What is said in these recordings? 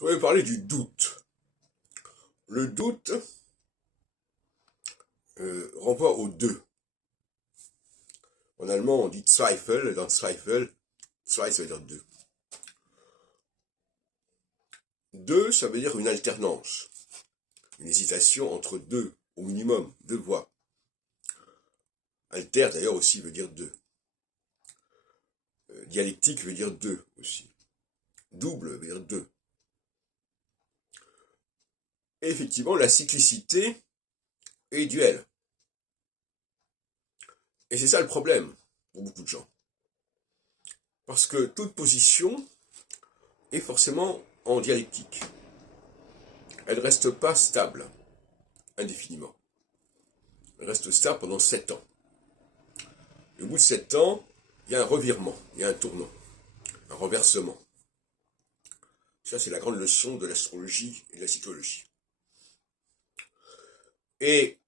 Je voudrais parler du doute. Le doute renvoie au deux. En allemand, on dit Zweifel, et dans Zweifel, Zwei, ça veut dire deux. Deux, ça veut dire une alternance, une hésitation entre deux, au minimum, deux voix. Alter, d'ailleurs, aussi veut dire deux. Dialectique veut dire deux, aussi. Double veut dire deux. Et effectivement, la cyclicité est duel. Et c'est ça le problème pour beaucoup de gens. Parce que toute position est forcément en dialectique. Elle ne reste pas stable indéfiniment. Elle reste stable pendant 7 ans. Et au bout de 7 ans, il y a un revirement, il y a un tournant, un renversement. Ça, c'est la grande leçon de l'astrologie et de la psychologie. Et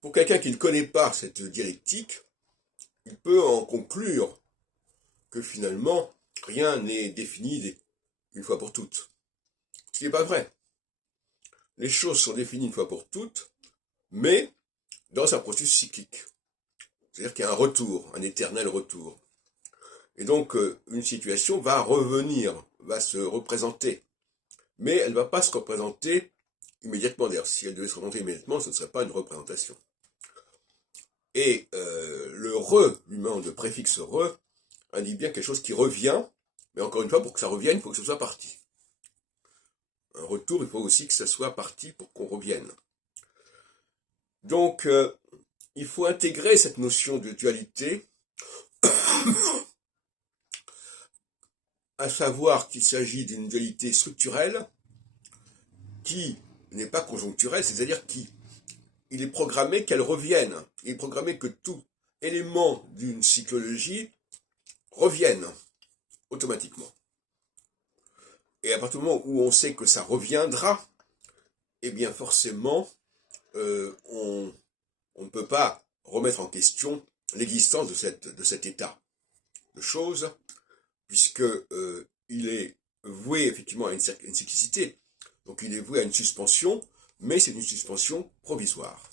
pour quelqu'un qui ne connaît pas cette dialectique, il peut en conclure que finalement, rien n'est défini une fois pour toutes. Ce qui n'est pas vrai. Les choses sont définies une fois pour toutes, mais dans un processus cyclique. C'est-à-dire qu'il y a un retour, un éternel retour. Et donc, une situation va revenir, va se représenter. Mais elle ne va pas se représenter immédiatement. D'ailleurs, si elle devait se représenter immédiatement, ce ne serait pas une représentation. Et le re, lui-même, de préfixe re, indique bien quelque chose qui revient, mais encore une fois, pour que ça revienne, il faut que ce soit parti. Un retour, il faut aussi que ça soit parti pour qu'on revienne. Donc, il faut intégrer cette notion de dualité, à savoir qu'il s'agit d'une dualité structurelle qui n'est pas conjoncturelle, c'est-à-dire qu'il est programmé qu'elle revienne. Il est programmé que tout élément d'une cyclologie revienne automatiquement. Et à partir du moment où on sait que ça reviendra, eh bien forcément, on ne peut pas remettre en question l'existence de cet état de choses, puisque il est voué effectivement à une cyclicité, donc il est voué à une suspension, mais c'est une suspension provisoire.